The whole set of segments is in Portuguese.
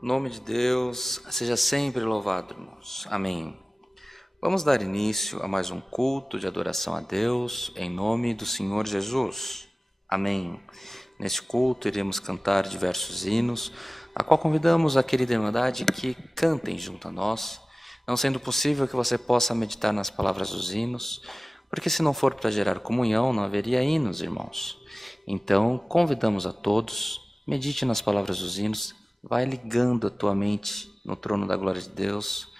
O nome de Deus seja sempre louvado, irmãos. Amém. Vamos dar início a mais um culto de adoração a Deus, em nome do Senhor Jesus. Amém. Neste culto iremos cantar diversos hinos, a qual convidamos a querida irmandade que cantem junto a nós, não sendo possível que você possa meditar nas palavras dos hinos, porque se não for para gerar comunhão, não haveria hinos, irmãos. Então, convidamos a todos, medite nas palavras dos hinos, vai ligando a tua mente no trono da glória de Deus,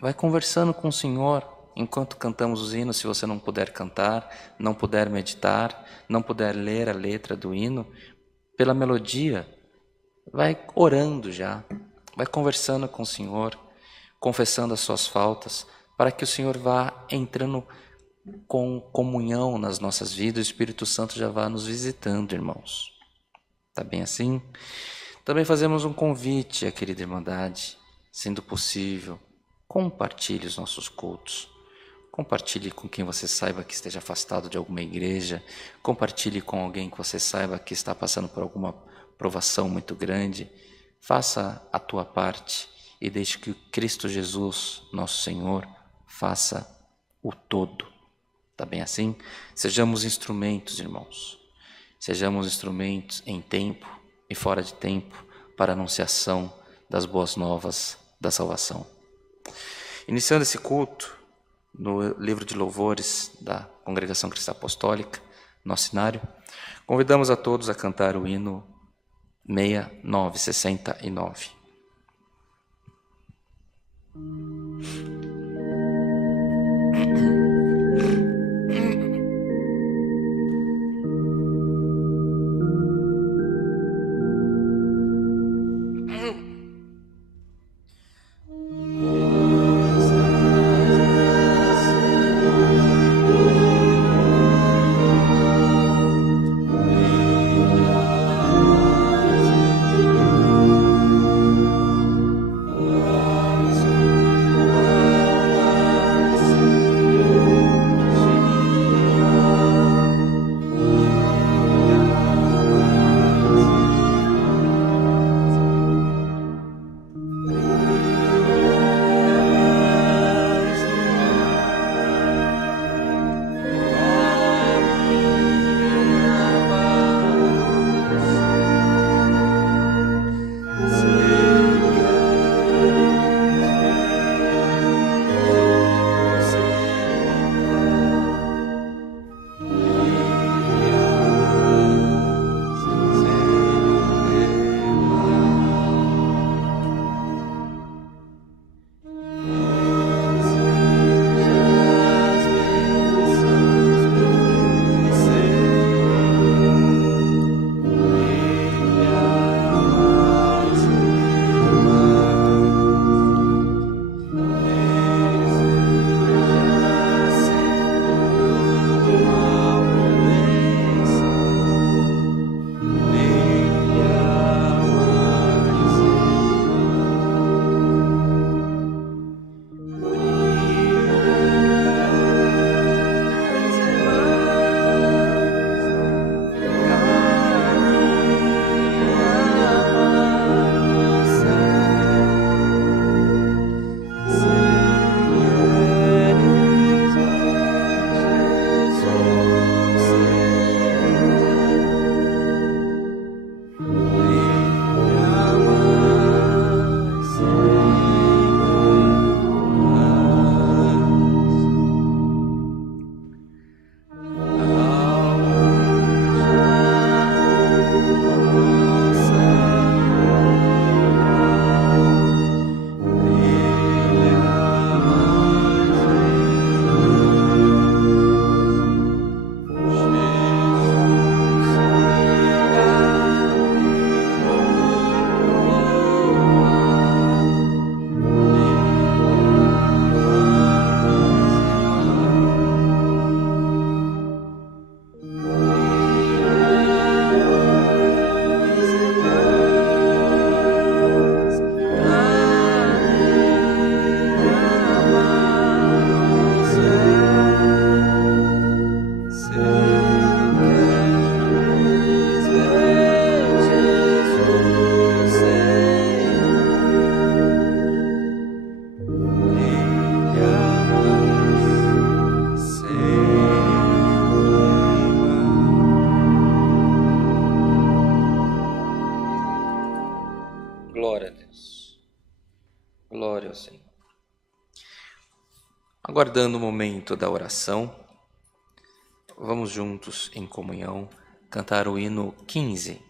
vai conversando com o Senhor enquanto cantamos os hinos. Se você não puder cantar, não puder meditar, não puder ler a letra do hino, pela melodia, vai orando já, vai conversando com o Senhor, confessando as suas faltas, para que o Senhor vá entrando com comunhão nas nossas vidas, o Espírito Santo já vá nos visitando, irmãos. Tá bem assim? Também fazemos um convite à querida irmandade, sendo possível, compartilhe os nossos cultos. Compartilhe com quem você saiba que esteja afastado de alguma igreja. Compartilhe com alguém que você saiba que está passando por alguma provação muito grande. Faça a tua parte e deixe que Cristo Jesus, nosso Senhor, faça o todo. Tá bem assim? Sejamos instrumentos, irmãos. Sejamos instrumentos em tempo e fora de tempo para a anunciação das boas novas da salvação. Iniciando esse culto no livro de louvores da Congregação Cristã Apostólica, nosso cenário, convidamos a todos a cantar o hino 6969. Glória ao Senhor. Aguardando o momento da oração, vamos juntos em comunhão cantar o hino 15.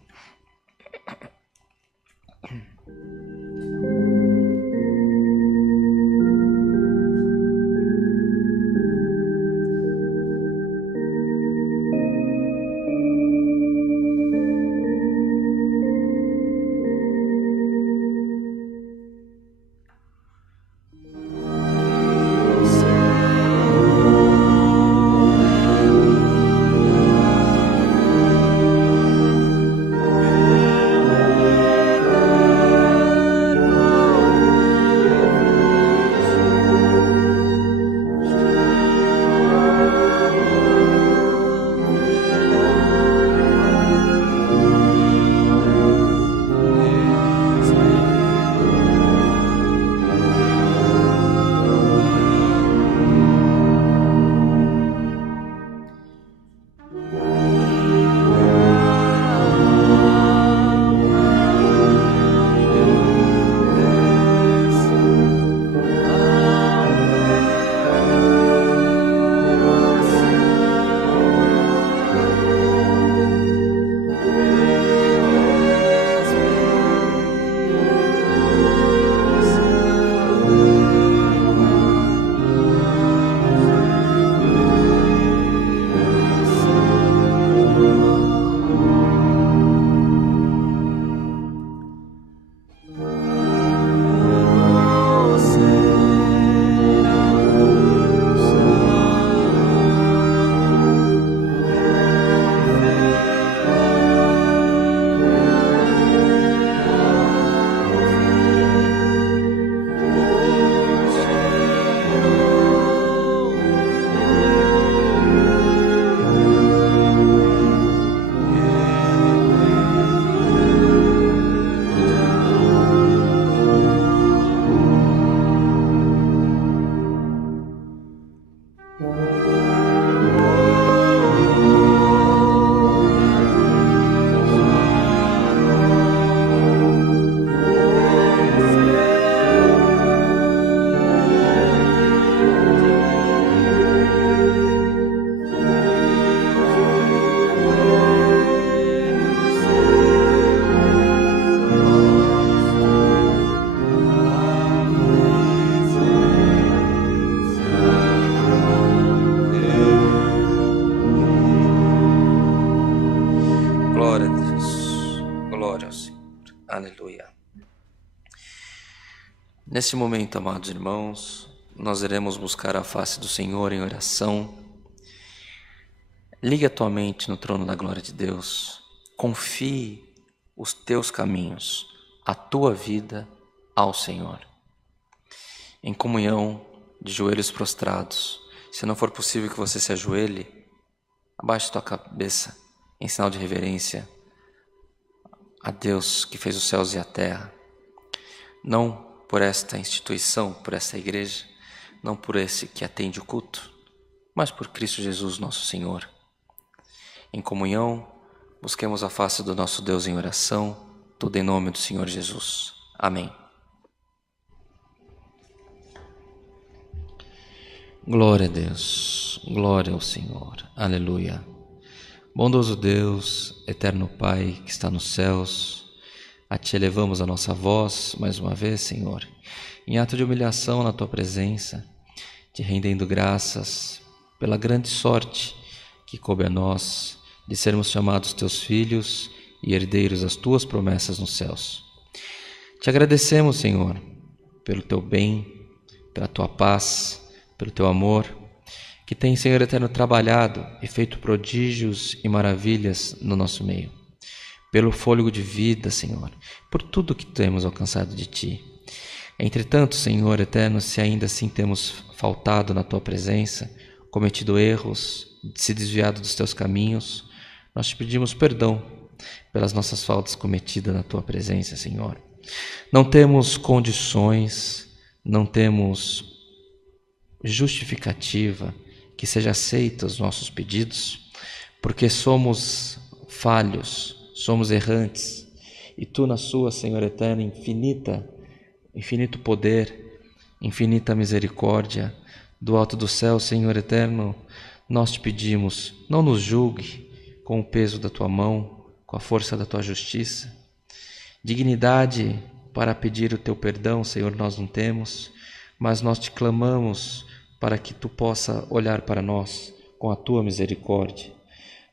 Glória a Deus, glória ao Senhor, aleluia. Nesse momento, amados irmãos, nós iremos buscar a face do Senhor em oração. Ligue a tua mente no trono da glória de Deus, confie os teus caminhos, a tua vida ao Senhor. Em comunhão, de joelhos prostrados, se não for possível que você se ajoelhe, abaixe tua cabeça em sinal de reverência a Deus que fez os céus e a terra, não por esta instituição, por esta igreja, não por esse que atende o culto, mas por Cristo Jesus nosso Senhor. Em comunhão, busquemos a face do nosso Deus em oração, tudo em nome do Senhor Jesus. Amém. Glória a Deus, glória ao Senhor, aleluia. Bondoso Deus, eterno Pai que está nos céus, a Ti elevamos a nossa voz mais uma vez, Senhor, em ato de humilhação na Tua presença, Te rendendo graças pela grande sorte que coube a nós de sermos chamados Teus filhos e herdeiros das Tuas promessas nos céus. Te agradecemos, Senhor, pelo Teu bem, pela Tua paz, pelo Teu amor, que tem, Senhor eterno, trabalhado e feito prodígios e maravilhas no nosso meio. Pelo fôlego de vida, Senhor, por tudo que temos alcançado de Ti. Entretanto, Senhor eterno, se ainda assim temos faltado na Tua presença, cometido erros, se desviado dos Teus caminhos, nós Te pedimos perdão pelas nossas faltas cometidas na Tua presença, Senhor. Não temos condições, não temos justificativa que seja aceita os nossos pedidos, porque somos falhos, somos errantes, e Tu, na Sua, Senhor eterno, infinito poder, infinita misericórdia, do alto do céu, Senhor eterno, nós te pedimos, não nos julgue com o peso da tua mão, com a força da tua justiça. Dignidade para pedir o teu perdão, Senhor, nós não temos, mas nós te clamamos para que tu possa olhar para nós com a tua misericórdia.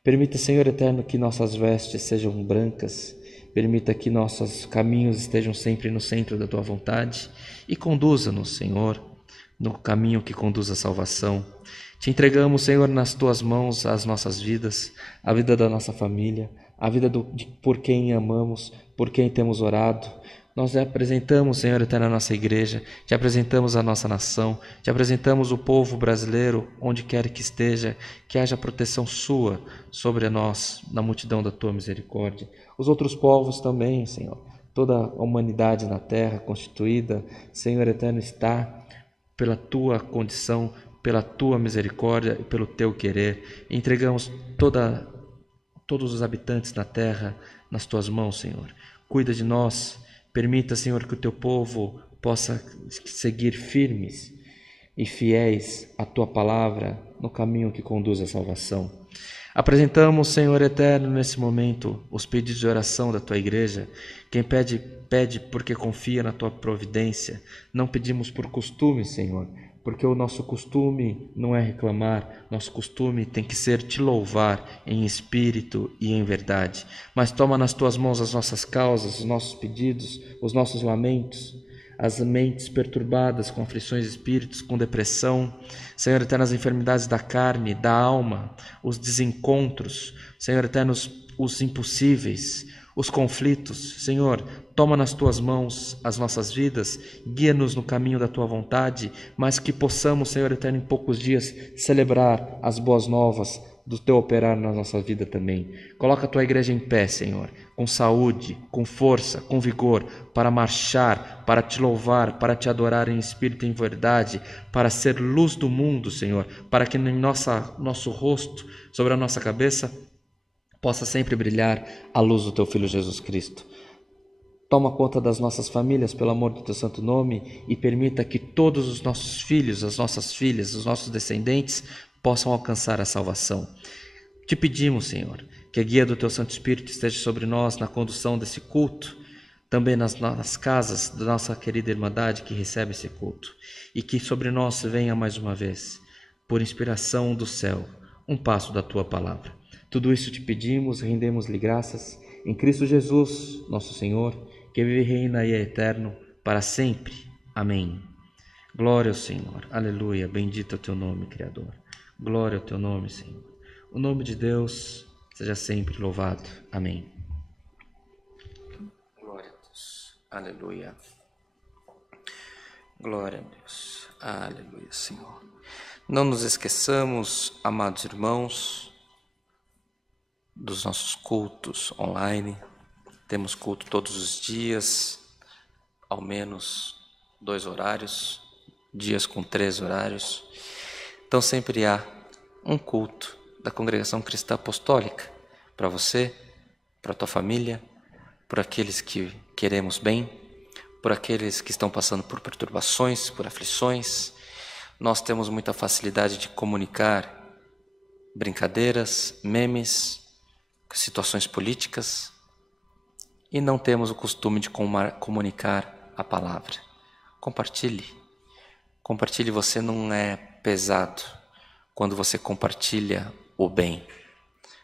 Permita, Senhor eterno, que nossas vestes sejam brancas, permita que nossos caminhos estejam sempre no centro da tua vontade e conduza-nos, Senhor, no caminho que conduz à salvação. Te entregamos, Senhor, nas tuas mãos as nossas vidas, a vida da nossa família, a vida por quem amamos, por quem temos orado. Nós te apresentamos, Senhor eterno, a nossa igreja, te apresentamos a nossa nação, te apresentamos o povo brasileiro, onde quer que esteja, que haja proteção sua sobre nós, na multidão da tua misericórdia. Os outros povos também, Senhor, toda a humanidade na terra constituída, Senhor eterno, está pela tua condição, pela tua misericórdia e pelo teu querer. Entregamos todos os habitantes da terra nas tuas mãos, Senhor. Cuida de nós, permita, Senhor, que o teu povo possa seguir firmes e fiéis à tua palavra no caminho que conduz à salvação. Apresentamos, Senhor eterno, nesse momento, os pedidos de oração da tua igreja. Quem pede, pede porque confia na tua providência. Não pedimos por costume, Senhor, porque o nosso costume não é reclamar, nosso costume tem que ser te louvar em espírito e em verdade. Mas toma nas tuas mãos as nossas causas, os nossos pedidos, os nossos lamentos, as mentes perturbadas com aflições de espíritos, com depressão, Senhor eterno, as enfermidades da carne, da alma, os desencontros, Senhor eterno, os impossíveis, os conflitos. Senhor, toma nas tuas mãos as nossas vidas, guia-nos no caminho da tua vontade, mas que possamos, Senhor eterno, em poucos dias celebrar as boas novas do teu operar na nossa vida também. Coloca a tua igreja em pé, Senhor, com saúde, com força, com vigor, para marchar, para te louvar, para te adorar em espírito e em verdade, para ser luz do mundo, Senhor, para que em nosso rosto, sobre a nossa cabeça, possa sempre brilhar a luz do teu Filho Jesus Cristo. Toma conta das nossas famílias, pelo amor do teu santo nome, e permita que todos os nossos filhos, as nossas filhas, os nossos descendentes possam alcançar a salvação. Te pedimos, Senhor, que a guia do teu Santo Espírito esteja sobre nós na condução desse culto, também nas casas da nossa querida Irmandade que recebe esse culto, e que sobre nós venha mais uma vez, por inspiração do céu, um passo da tua palavra. Tudo isso te pedimos, rendemos-lhe graças, em Cristo Jesus, nosso Senhor, que vive e reina e é eterno, para sempre. Amém. Glória ao Senhor. Aleluia. Bendito é o teu nome, Criador. Glória ao teu nome, Senhor. O nome de Deus seja sempre louvado. Amém. Glória a Deus. Aleluia. Glória a Deus. Aleluia, Senhor. Não nos esqueçamos, amados irmãos, dos nossos cultos online. Temos culto todos os dias, ao menos 2 horários, dias com 3 horários. Então sempre há um culto da Congregação Cristã Apostólica para você, para a tua família, por aqueles que queremos bem, por aqueles que estão passando por perturbações, por aflições. Nós temos muita facilidade de comunicar brincadeiras, memes, situações políticas, e não temos o costume de comunicar a palavra. Compartilhe. Compartilhe, você não é pesado quando você compartilha o bem.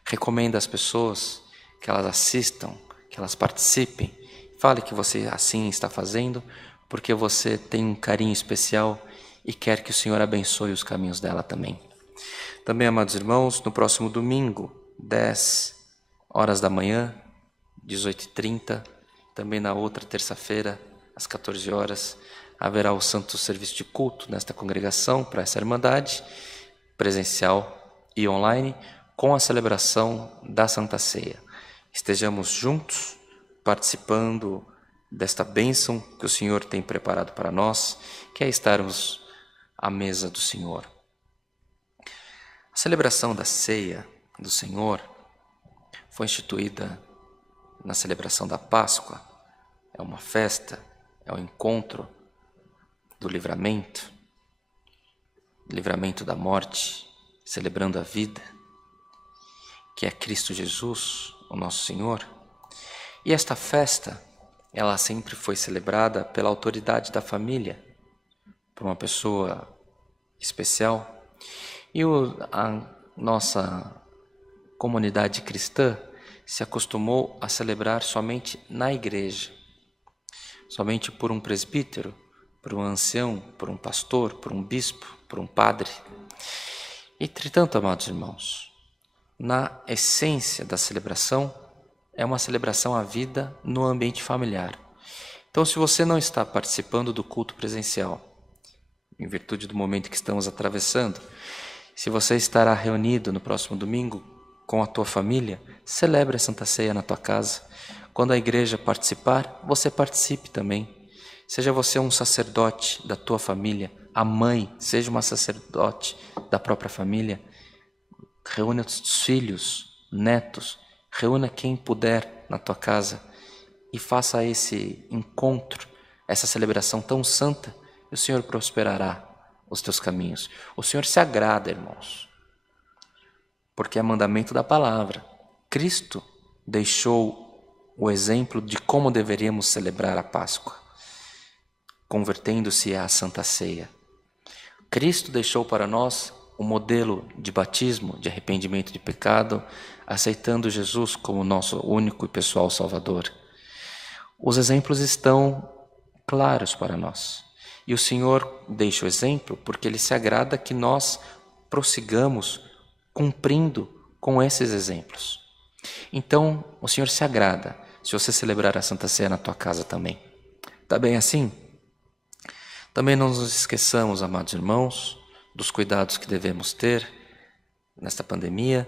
Recomenda às pessoas que elas assistam, que elas participem. Fale que você assim está fazendo, porque você tem um carinho especial e quer que o Senhor abençoe os caminhos dela também. Também, amados irmãos, no próximo domingo, 10 horas da manhã, 18h30, também na outra terça-feira, às 14 horas, haverá o santo serviço de culto nesta congregação, para essa irmandade, presencial e online, com a celebração da Santa Ceia. Estejamos juntos, participando desta bênção que o Senhor tem preparado para nós, que é estarmos à mesa do Senhor. A celebração da Ceia do Senhor foi instituída na celebração da Páscoa. É uma festa, é um encontro do livramento da morte, celebrando a vida, que é Cristo Jesus, o nosso Senhor. E esta festa, ela sempre foi celebrada pela autoridade da família, por uma pessoa especial. E a nossa comunidade cristã se acostumou a celebrar somente na igreja, somente por um presbítero, por um ancião, por um pastor, por um bispo, por um padre. Entretanto, amados irmãos, na essência da celebração, é uma celebração à vida no ambiente familiar. Então, se você não está participando do culto presencial, em virtude do momento que estamos atravessando, se você estará reunido no próximo domingo com a tua família, celebre a Santa Ceia na tua casa. Quando a igreja participar, você participe também. Seja você um sacerdote da tua família, a mãe, seja uma sacerdote da própria família. Reúna os filhos, netos, reúna quem puder na tua casa e faça esse encontro, essa celebração tão santa, e o Senhor prosperará os teus caminhos. O Senhor se agrada, irmãos, porque é mandamento da palavra. Cristo deixou o exemplo de como deveríamos celebrar a Páscoa, convertendo-se à Santa Ceia. Cristo deixou para nós o modelo de batismo, de arrependimento de pecado, aceitando Jesus como nosso único e pessoal Salvador. Os exemplos estão claros para nós. E o Senhor deixa o exemplo porque Ele se agrada que nós prossigamos cumprindo com esses exemplos. Então, o Senhor se agrada se você celebrar a Santa Ceia na tua casa também. Está bem assim? Também não nos esqueçamos, amados irmãos, dos cuidados que devemos ter nesta pandemia.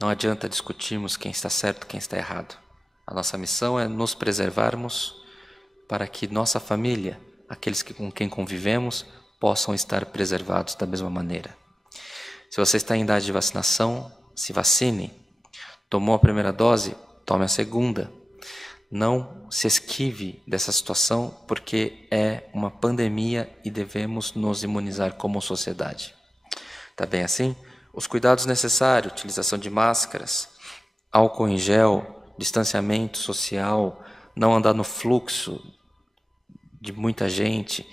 Não adianta discutirmos quem está certo e quem está errado. A nossa missão é nos preservarmos para que nossa família, aqueles com quem convivemos, possam estar preservados da mesma maneira. Se você está em idade de vacinação, se vacine. Tomou a primeira dose, tome a segunda. Não se esquive dessa situação, porque é uma pandemia e devemos nos imunizar como sociedade. Tá bem assim? Os cuidados necessários, utilização de máscaras, álcool em gel, distanciamento social, não andar no fluxo de muita gente,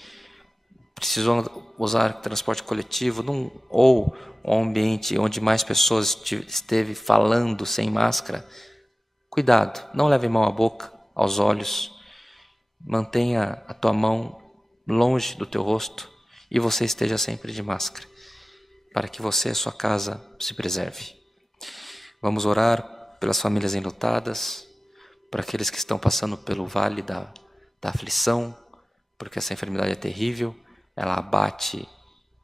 precisou usar transporte coletivo ou um ambiente onde mais pessoas esteve falando sem máscara. Cuidado, não leve mão à boca, aos olhos, mantenha a tua mão longe do teu rosto e você esteja sempre de máscara, para que você e a sua casa se preserve. Vamos orar pelas famílias enlutadas, por aqueles que estão passando pelo vale da aflição, porque essa enfermidade é terrível, ela abate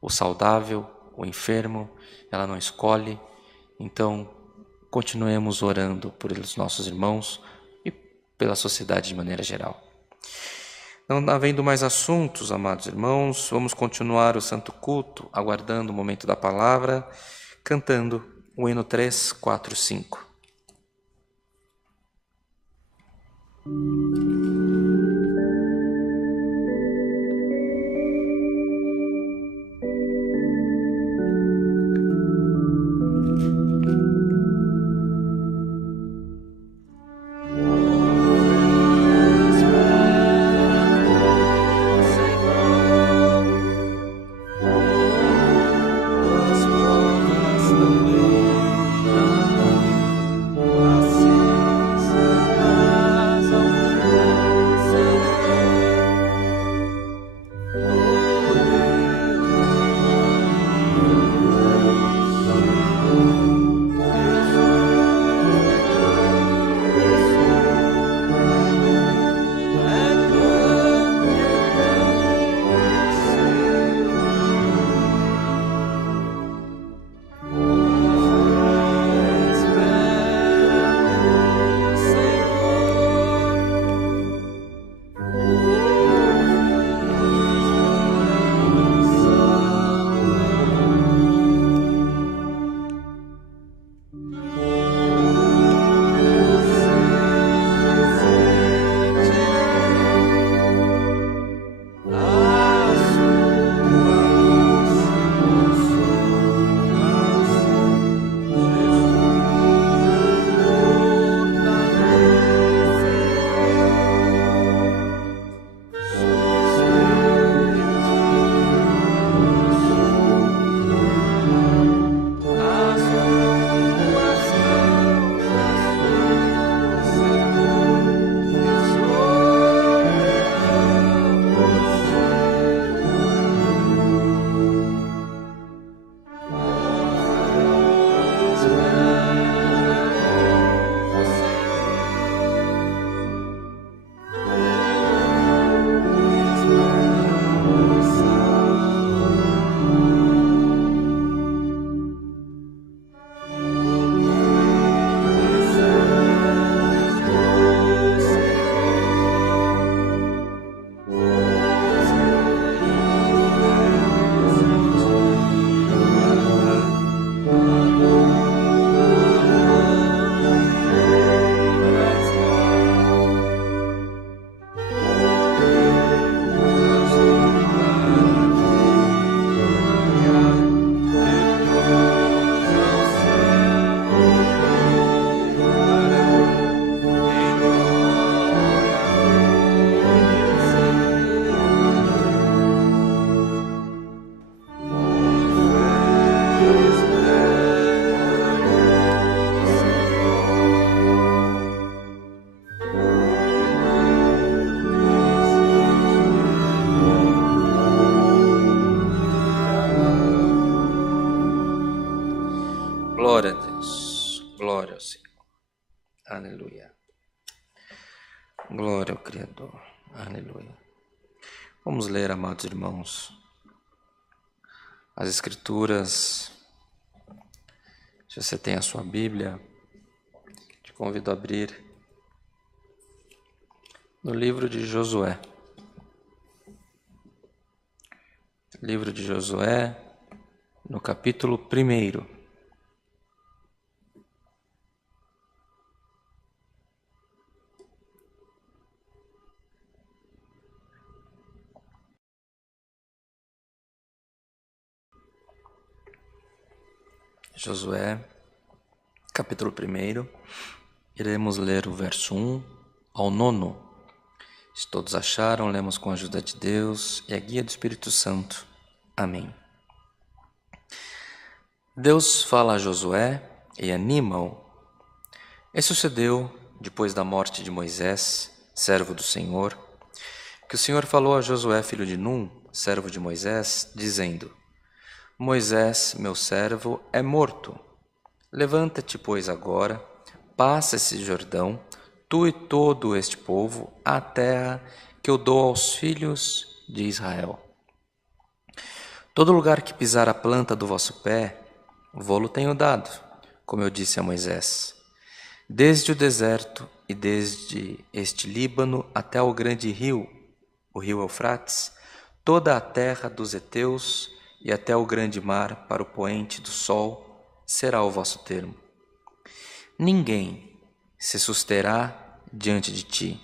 o saudável, o enfermo, ela não escolhe. Então, continuemos orando por os nossos irmãos e pela sociedade de maneira geral. Não havendo mais assuntos, amados irmãos, vamos continuar o santo culto, aguardando o momento da palavra, cantando o hino 3, 4, 5. Aleluia. Glória ao Criador. Aleluia. Vamos ler, amados irmãos, as Escrituras. Se você tem a sua Bíblia, te convido a abrir no livro de Josué. Livro de Josué, no capítulo 1. Josué, capítulo 1, iremos ler o verso 1 ao 9. Se todos acharam, lemos com a ajuda de Deus e a guia do Espírito Santo. Amém. Deus fala a Josué e anima-o. E sucedeu, depois da morte de Moisés, servo do Senhor, que o Senhor falou a Josué, filho de Num, servo de Moisés, dizendo: Moisés, meu servo, é morto. Levanta-te, pois, agora, passa esse Jordão, tu e todo este povo, à terra que eu dou aos filhos de Israel. Todo lugar que pisar a planta do vosso pé, vô-lo tenho dado, como eu disse a Moisés. Desde o deserto e desde este Líbano até o grande rio, o rio Eufrates, toda a terra dos heteus e até o grande mar para o poente do sol será o vosso termo. Ninguém se susterá diante de ti.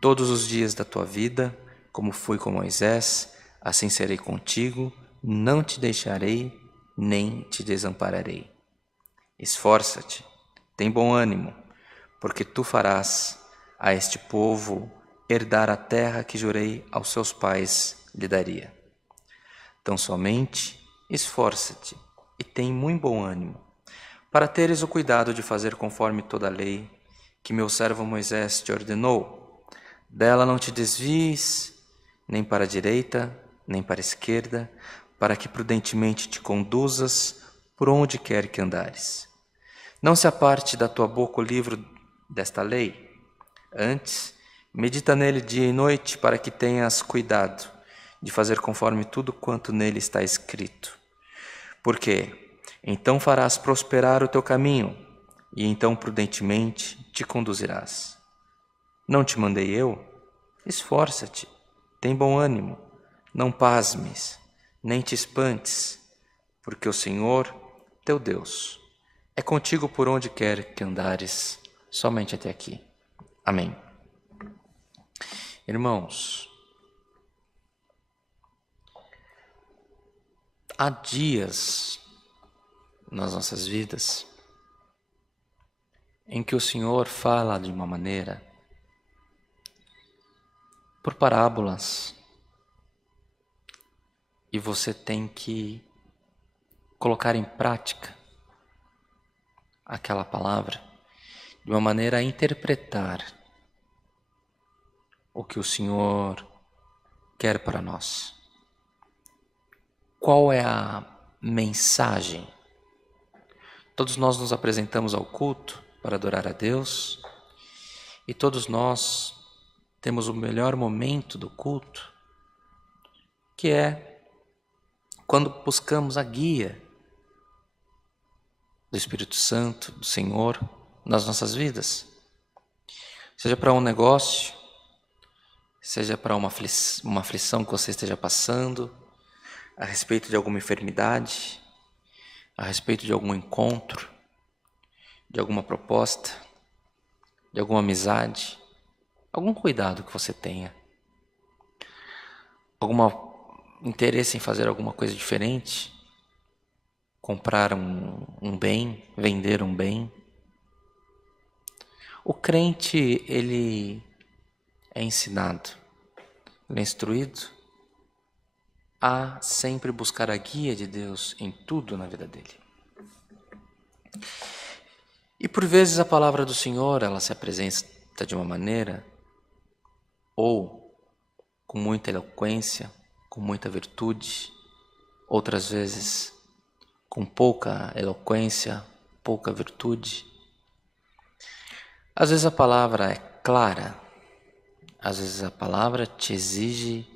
Todos os dias da tua vida, como fui com Moisés, assim serei contigo, não te deixarei, nem te desampararei. Esforça-te, tem bom ânimo, porque tu farás a este povo herdar a terra que jurei aos seus pais lhe daria. Tão somente esforça-te e tem muito bom ânimo, para teres o cuidado de fazer conforme toda a lei que meu servo Moisés te ordenou. Dela não te desvies, nem para a direita, nem para a esquerda, para que prudentemente te conduzas por onde quer que andares. Não se aparte da tua boca o livro desta lei. Antes, medita nele dia e noite, para que tenhas cuidado de fazer conforme tudo quanto nele está escrito. Porque então farás prosperar o teu caminho, e então prudentemente te conduzirás. Não te mandei eu? Esforça-te, tem bom ânimo, não pasmes, nem te espantes, porque o Senhor, teu Deus, é contigo por onde quer que andares, somente até aqui. Amém. Irmãos, há dias nas nossas vidas em que o Senhor fala de uma maneira, por parábolas, e você tem que colocar em prática aquela palavra de uma maneira a interpretar o que o Senhor quer para nós. Qual é a mensagem? Todos nós nos apresentamos ao culto para adorar a Deus, e todos nós temos o melhor momento do culto, que é quando buscamos a guia do Espírito Santo, do Senhor, nas nossas vidas. Seja para um negócio, seja para uma aflição que você esteja passando, a respeito de alguma enfermidade, a respeito de algum encontro, de alguma proposta, de alguma amizade, algum cuidado que você tenha, algum interesse em fazer alguma coisa diferente, comprar um bem, vender um bem. O crente, ele é ensinado, ele é instruído a sempre buscar a guia de Deus em tudo na vida dele. E por vezes a palavra do Senhor, ela se apresenta de uma maneira, ou com muita eloquência, com muita virtude, outras vezes com pouca eloquência, pouca virtude. Às vezes a palavra é clara, às vezes a palavra te exige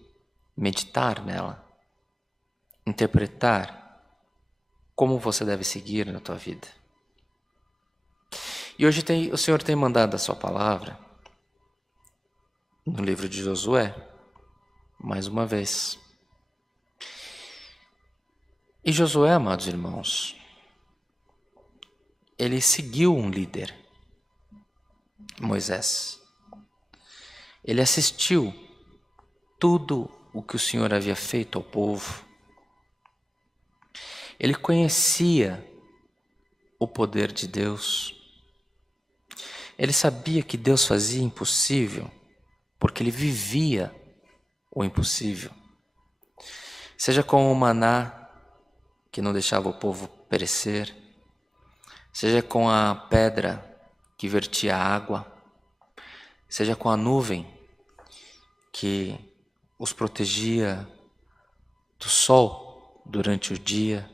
meditar nela, interpretar como você deve seguir na tua vida. E hoje o Senhor tem mandado a sua palavra no livro de Josué, mais uma vez. E Josué, amados irmãos, ele seguiu um líder, Moisés. Ele assistiu tudo o que o Senhor havia feito ao povo. Ele conhecia o poder de Deus. Ele sabia que Deus fazia impossível, porque ele vivia o impossível. Seja com o maná, que não deixava o povo perecer, seja com a pedra que vertia água, seja com a nuvem que os protegia do sol durante o dia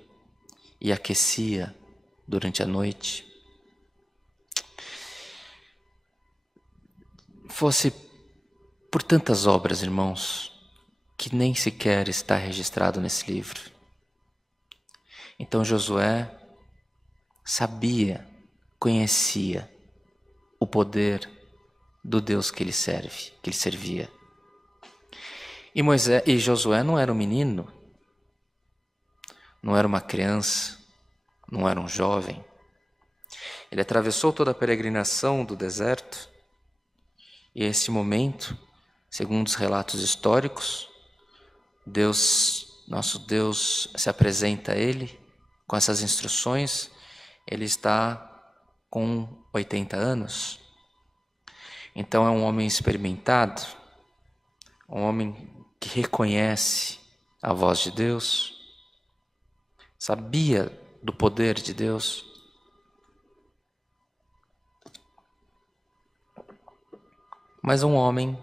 e aquecia durante a noite. Fosse por tantas obras, irmãos, que nem sequer está registrado nesse livro. Então Josué sabia, conhecia o poder do Deus que ele servia. E Josué não era um menino, não era uma criança, não era um jovem. Ele atravessou toda a peregrinação do deserto e esse momento, segundo os relatos históricos, nosso Deus se apresenta a ele com essas instruções. Ele está com 80 anos. Então é um homem experimentado, um homem que reconhece a voz de Deus, sabia do poder de Deus. Mas um homem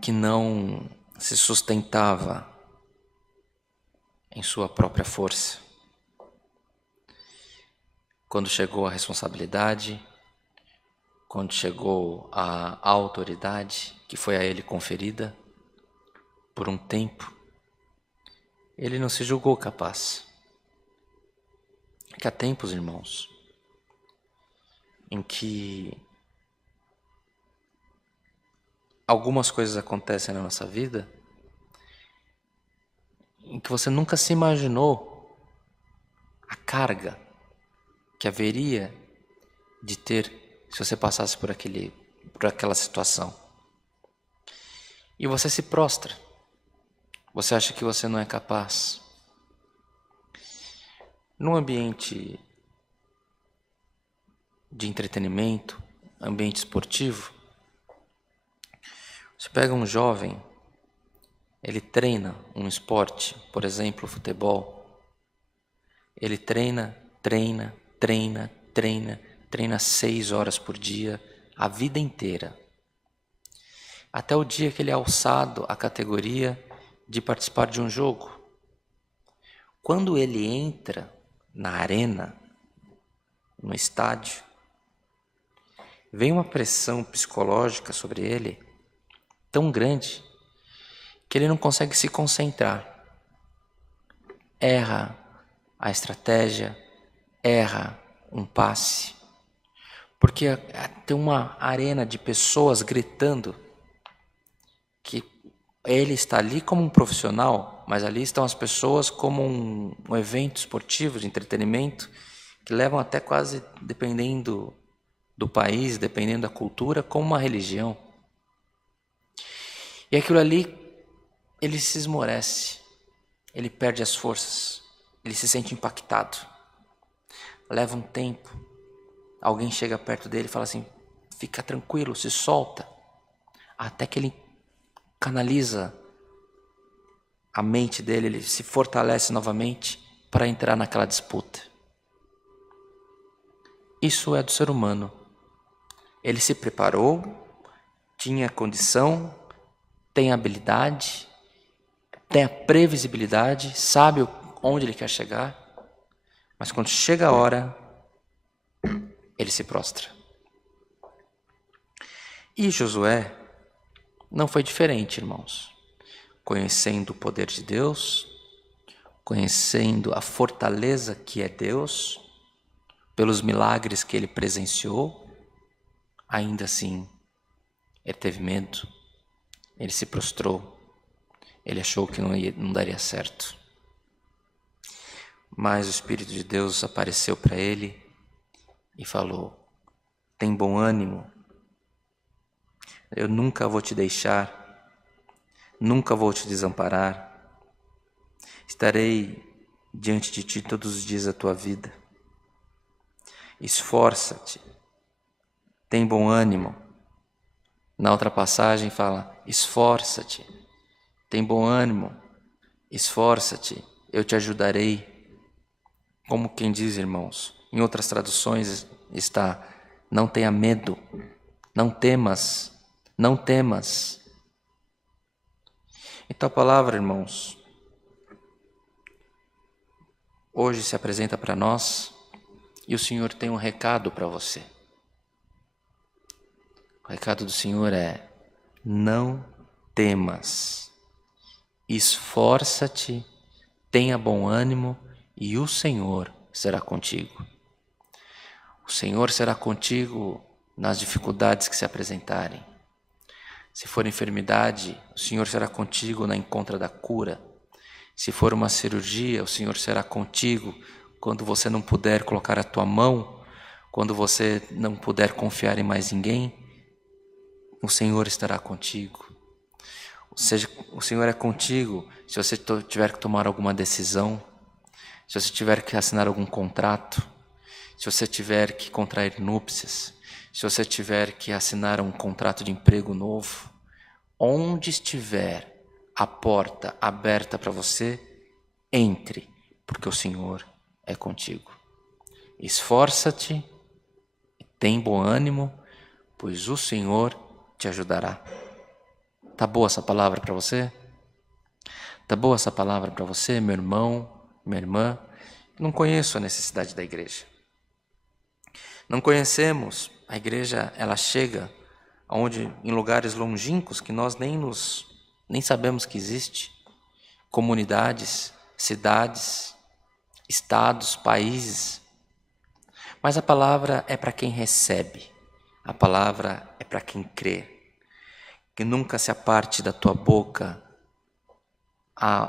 que não se sustentava em sua própria força. Quando chegou a responsabilidade, quando chegou a autoridade que foi a ele conferida por um tempo, ele não se julgou capaz. Que há tempos, irmãos, em que algumas coisas acontecem na nossa vida em que você nunca se imaginou a carga que haveria de ter se você passasse por aquela situação. E você se prostra. Você acha que você não é capaz. Num ambiente de entretenimento, ambiente esportivo, você pega um jovem, ele treina um esporte, por exemplo, futebol. Ele treina 6 horas por dia, a vida inteira. Até o dia que ele é alçado à categoria de participar de um jogo. Quando ele entra na arena, no estádio, vem uma pressão psicológica sobre ele tão grande que ele não consegue se concentrar. Erra a estratégia, erra um passe, porque tem uma arena de pessoas gritando que ele está ali como um profissional, mas ali estão as pessoas como um evento esportivo de entretenimento que levam até quase, dependendo do país, dependendo da cultura, como uma religião. E aquilo ali, ele se esmorece, ele perde as forças, ele se sente impactado. Leva um tempo, alguém chega perto dele e fala assim: fica tranquilo, se solta. Até que ele canaliza a mente dele, ele se fortalece novamente para entrar naquela disputa. Isso é do ser humano. Ele se preparou, tinha condição, tem habilidade, tem a previsibilidade, sabe onde ele quer chegar, mas quando chega a hora, ele se prostra. E Josué não foi diferente, irmãos. Conhecendo o poder de Deus, conhecendo a fortaleza que é Deus, pelos milagres que ele presenciou, ainda assim, ele teve medo, ele se prostrou, ele achou que não daria certo. Mas o Espírito de Deus apareceu para ele e falou: tem bom ânimo, eu nunca vou te deixar, nunca vou te desamparar, estarei diante de ti todos os dias da tua vida. Esforça-te, tem bom ânimo. Na outra passagem fala: esforça-te, tem bom ânimo, esforça-te, eu te ajudarei. Como quem diz, irmãos, em outras traduções está: não tenha medo, não temas, não temas. Então a palavra, irmãos, hoje se apresenta para nós e o Senhor tem um recado para você. O recado do Senhor é: não temas, esforça-te, tenha bom ânimo e o Senhor será contigo. O Senhor será contigo nas dificuldades que se apresentarem. Se for enfermidade, o Senhor será contigo na encontra da cura. Se for uma cirurgia, o Senhor será contigo quando você não puder colocar a tua mão, quando você não puder confiar em mais ninguém, o Senhor estará contigo. Ou seja, o Senhor é contigo se você tiver que tomar alguma decisão, se você tiver que assinar algum contrato, se você tiver que contrair núpcias, se você tiver que assinar um contrato de emprego novo, onde estiver a porta aberta para você, entre, porque o Senhor é contigo. Esforça-te e tem bom ânimo, pois o Senhor te ajudará. Tá boa essa palavra para você? Tá boa essa palavra para você, meu irmão, minha irmã? Não conheço a necessidade da igreja. Não conhecemos. A igreja, ela chega em lugares longínquos que nós nem sabemos que existe. Comunidades, cidades, estados, países. Mas a palavra é para quem recebe. A palavra é para quem crê. Que nunca se aparte da tua boca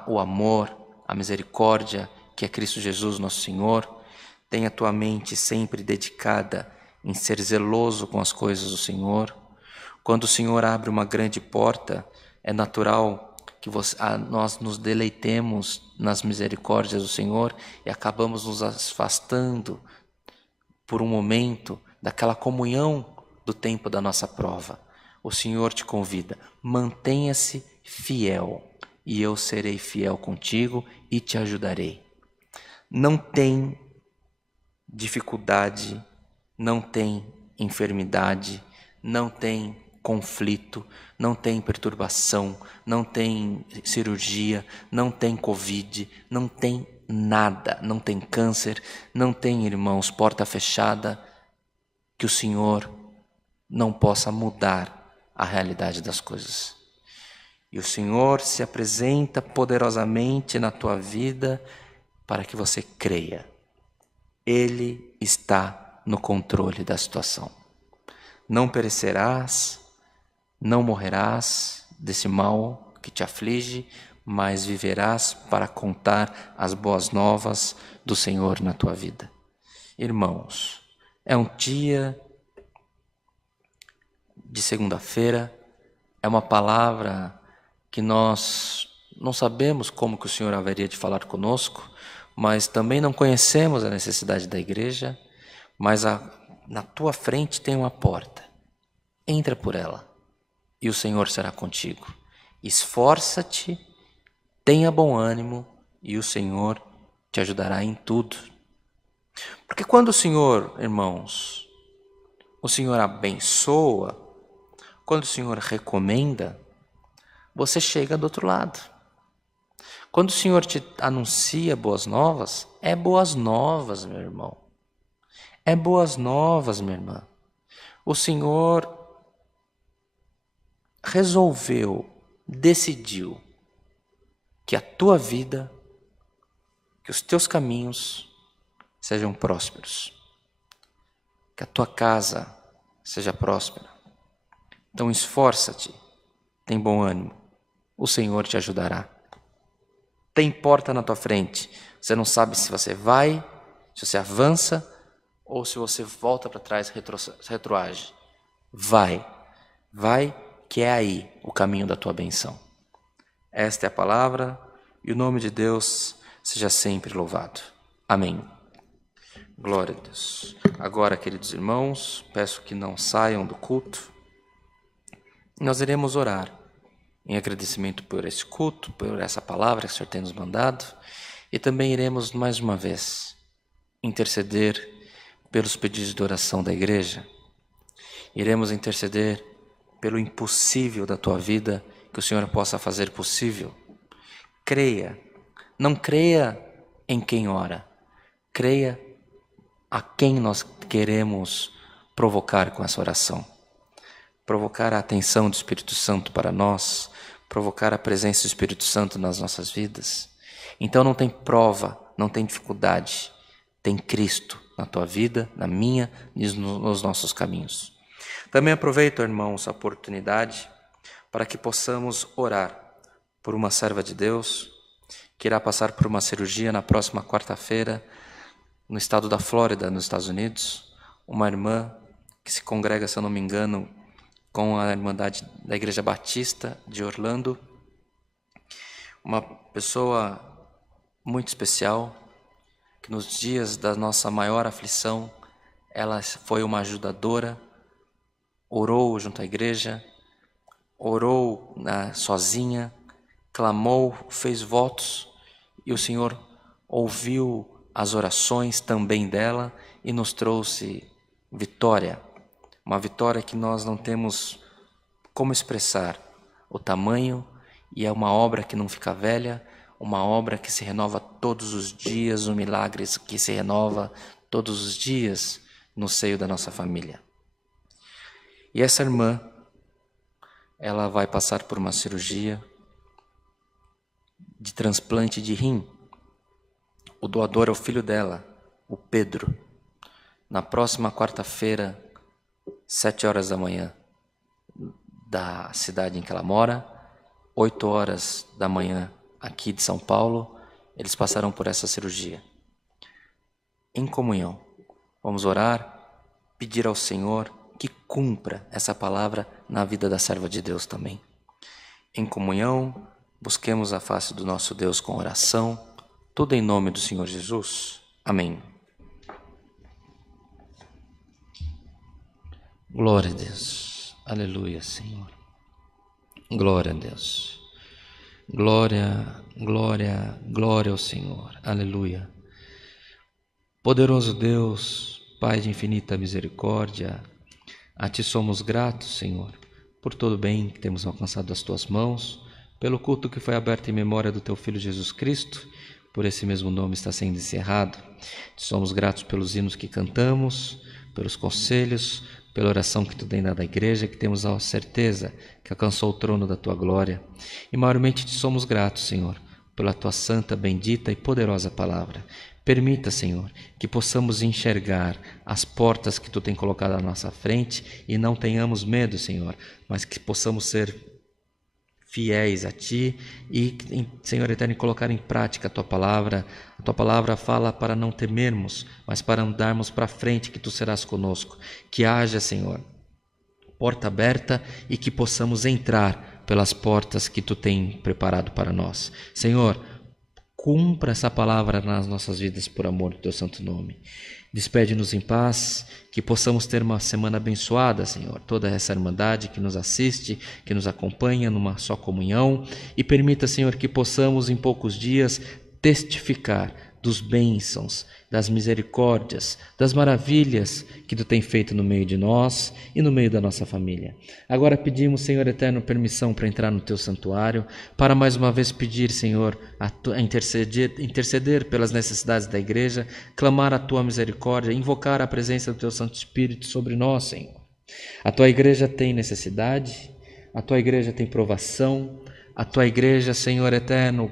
o amor, a misericórdia que é Cristo Jesus, nosso Senhor. Tenha a tua mente sempre dedicada em ser zeloso com as coisas do Senhor. Quando o Senhor abre uma grande porta, é natural que nós nos deleitemos nas misericórdias do Senhor e acabamos nos afastando por um momento daquela comunhão do tempo da nossa prova. O Senhor te convida: mantenha-se fiel e eu serei fiel contigo e te ajudarei. Não tem dificuldade, não tem enfermidade, não tem conflito, não tem perturbação, não tem cirurgia, não tem Covid, não tem nada, não tem câncer, não tem, irmãos, porta fechada, que o Senhor não possa mudar a realidade das coisas. E o Senhor se apresenta poderosamente na tua vida para que você creia. Ele está no controle da situação. Não perecerás, não morrerás desse mal que te aflige, mas viverás para contar as boas novas do Senhor na tua vida. Irmãos, é um dia de segunda-feira, é uma palavra que nós não sabemos como que o Senhor haveria de falar conosco, mas também não conhecemos a necessidade da igreja, mas na tua frente tem uma porta. Entra por ela e o Senhor será contigo. Esforça-te, tenha bom ânimo e o Senhor te ajudará em tudo. Porque quando o Senhor, irmãos, o Senhor abençoa, quando o Senhor recomenda, você chega do outro lado. Quando o Senhor te anuncia boas novas, é boas novas, meu irmão. É boas novas, minha irmã. O Senhor resolveu, decidiu que a tua vida, que os teus caminhos sejam prósperos, que a tua casa seja próspera. Então esforça-te, tem bom ânimo, o Senhor te ajudará. Tem porta na tua frente, você não sabe se você vai, se você avança ou se você volta para trás, retroage. Vai que é aí o caminho da tua benção. Esta é a palavra e o nome de Deus seja sempre louvado. Amém. Glória a Deus. Agora, queridos irmãos, peço que não saiam do culto. Nós iremos orar em agradecimento por esse culto, por essa palavra que o Senhor tem nos mandado, e também iremos mais uma vez interceder pelos pedidos de oração da igreja. Iremos interceder pelo impossível da tua vida, que o Senhor possa fazer possível. Creia, não creia em quem ora, creia a quem nós queremos provocar com essa oração. Provocar a atenção do Espírito Santo para nós, provocar a presença do Espírito Santo nas nossas vidas. Então não tem prova, não tem dificuldade, tem Cristo na tua vida, na minha e nos nossos caminhos. Também aproveito, irmãos, a oportunidade para que possamos orar por uma serva de Deus que irá passar por uma cirurgia na próxima quarta-feira no estado da Flórida, nos Estados Unidos. Uma irmã que se congrega, se eu não me engano, com a Irmandade da Igreja Batista de Orlando. Uma pessoa muito especial, que nos dias da nossa maior aflição, ela foi uma ajudadora, orou junto à igreja, orou sozinha, clamou, fez votos, e o Senhor ouviu as orações também dela e nos trouxe vitória. Uma vitória que nós não temos como expressar o tamanho, e é uma obra que não fica velha, uma obra que se renova todos os dias, um milagre que se renova todos os dias no seio da nossa família. E essa irmã, ela vai passar por uma cirurgia de transplante de rim. O doador é o filho dela, o Pedro. Na próxima quarta-feira, 7 horas da manhã, da cidade em que ela mora, 8 horas da manhã aqui de São Paulo, eles passarão por essa cirurgia. Em comunhão, vamos orar, pedir ao Senhor que cumpra essa palavra na vida da serva de Deus também. Em comunhão, busquemos a face do nosso Deus com oração, tudo em nome do Senhor Jesus. Amém. Glória a Deus. Aleluia, Senhor. Glória a Deus. Glória, glória, glória ao Senhor. Aleluia. Poderoso Deus, Pai de infinita misericórdia, a Ti somos gratos, Senhor, por todo o bem que temos alcançado das Tuas mãos, pelo culto que foi aberto em memória do Teu Filho Jesus Cristo, por esse mesmo nome está sendo encerrado. Te somos gratos pelos hinos que cantamos, pelos conselhos, pela oração que Tu tem dado à igreja, que temos a certeza que alcançou o trono da Tua glória. E maiormente Te somos gratos, Senhor, pela Tua santa, bendita e poderosa palavra. Permita, Senhor, que possamos enxergar as portas que Tu tem colocado à nossa frente e não tenhamos medo, Senhor, mas que possamos ser fiéis a Ti e, Senhor eterno, colocar em prática a Tua palavra. A Tua palavra fala para não temermos, mas para andarmos para frente, que Tu serás conosco. Que haja, Senhor, porta aberta e que possamos entrar pelas portas que Tu tem preparado para nós. Senhor, cumpra essa palavra nas nossas vidas por amor do Teu santo nome. Despede-nos em paz, que possamos ter uma semana abençoada, Senhor. Toda essa irmandade que nos assiste, que nos acompanha numa só comunhão. E permita, Senhor, que possamos em poucos dias testificar dos bênçãos, das misericórdias, das maravilhas que Tu tem feito no meio de nós e no meio da nossa família. Agora pedimos, Senhor eterno, permissão para entrar no Teu santuário, para mais uma vez pedir, Senhor, a interceder pelas necessidades da igreja, clamar a Tua misericórdia, invocar a presença do Teu Santo Espírito sobre nós, Senhor. A Tua igreja tem necessidade, a Tua igreja tem provação, a Tua igreja, Senhor eterno,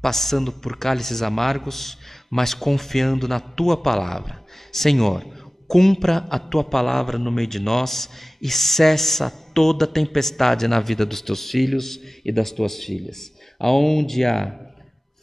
passando por cálices amargos, mas confiando na Tua palavra. Senhor, cumpra a Tua palavra no meio de nós e cessa toda tempestade na vida dos Teus filhos e das Tuas filhas. Aonde há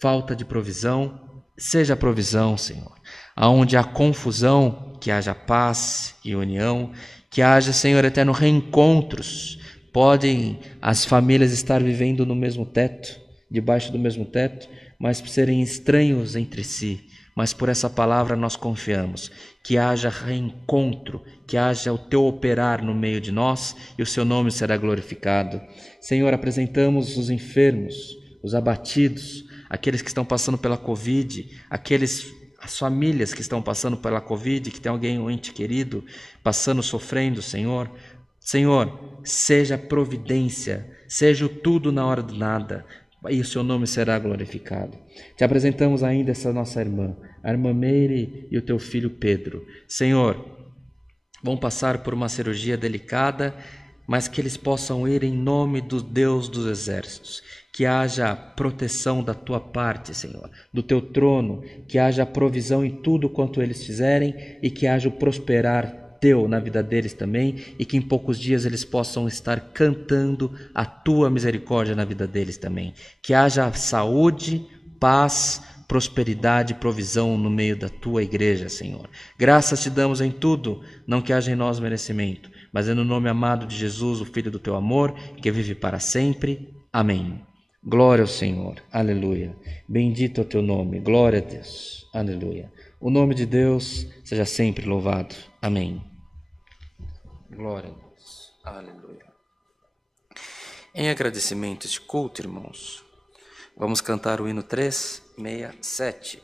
falta de provisão, seja provisão, Senhor. Aonde há confusão, que haja paz e união, que haja, Senhor eterno, reencontros. Podem as famílias estar vivendo no mesmo teto, debaixo do mesmo teto, mas serem estranhos entre si. Mas por essa palavra nós confiamos, que haja reencontro, que haja o Teu operar no meio de nós e o Seu nome será glorificado. Senhor, apresentamos os enfermos, os abatidos, aqueles que estão passando pela Covid, as famílias que estão passando pela Covid, que tem alguém, um ente querido, passando, sofrendo, Senhor. Senhor, seja providência, seja o tudo na hora do nada, e o Seu nome será glorificado. Te apresentamos ainda essa nossa irmã, a irmã Meire e o Teu filho Pedro. Senhor, vão passar por uma cirurgia delicada, mas que eles possam ir em nome do Deus dos exércitos. Que haja proteção da Tua parte, Senhor, do Teu trono, que haja provisão em tudo quanto eles fizerem e que haja o prosperar Teu na vida deles também e que em poucos dias eles possam estar cantando a Tua misericórdia na vida deles também. Que haja saúde, paz, prosperidade e provisão no meio da Tua igreja, Senhor. Graças Te damos em tudo, não que haja em nós merecimento, mas é no nome amado de Jesus, o Filho do Teu amor, que vive para sempre. Amém. Glória ao Senhor. Aleluia. Bendito é o Teu nome. Glória a Deus. Aleluia. O nome de Deus seja sempre louvado. Amém. Glória a Deus. Aleluia. Em agradecimento a este culto, irmãos, vamos cantar o hino 367.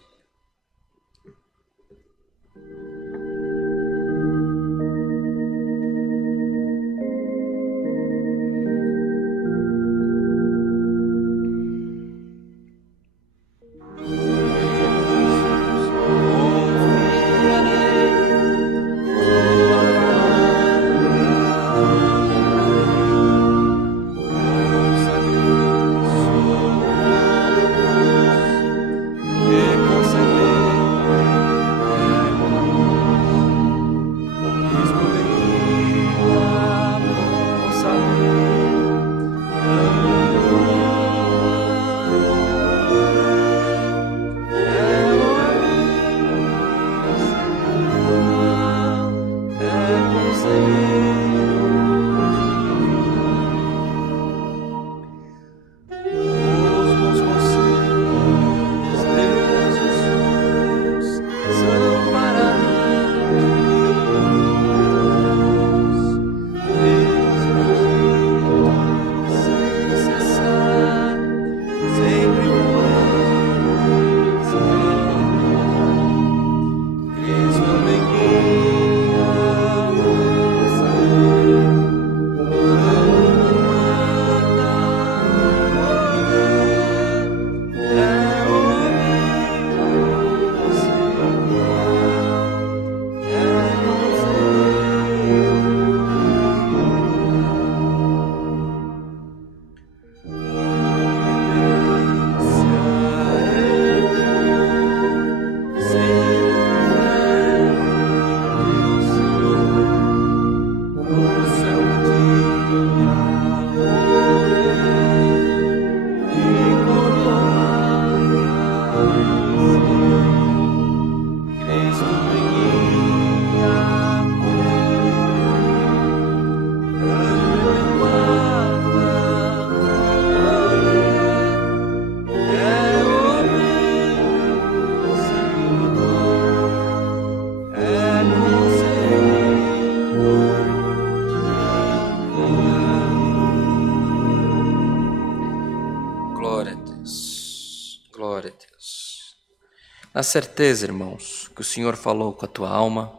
Na certeza, irmãos, que o Senhor falou com a tua alma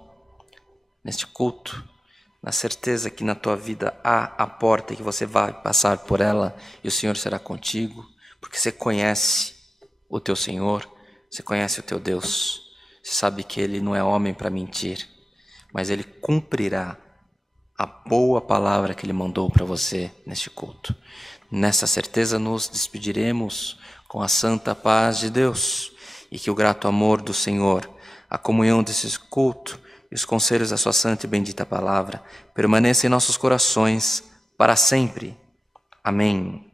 neste culto, na certeza que na tua vida há a porta e que você vai passar por ela e o Senhor será contigo, porque você conhece o teu Senhor, você conhece o teu Deus, você sabe que Ele não é homem para mentir, mas Ele cumprirá a boa palavra que Ele mandou para você neste culto. Nessa certeza nos despediremos com a santa paz de Deus e que o grato amor do Senhor, a comunhão desse culto e os conselhos da sua santa e bendita palavra permaneçam em nossos corações para sempre. Amém.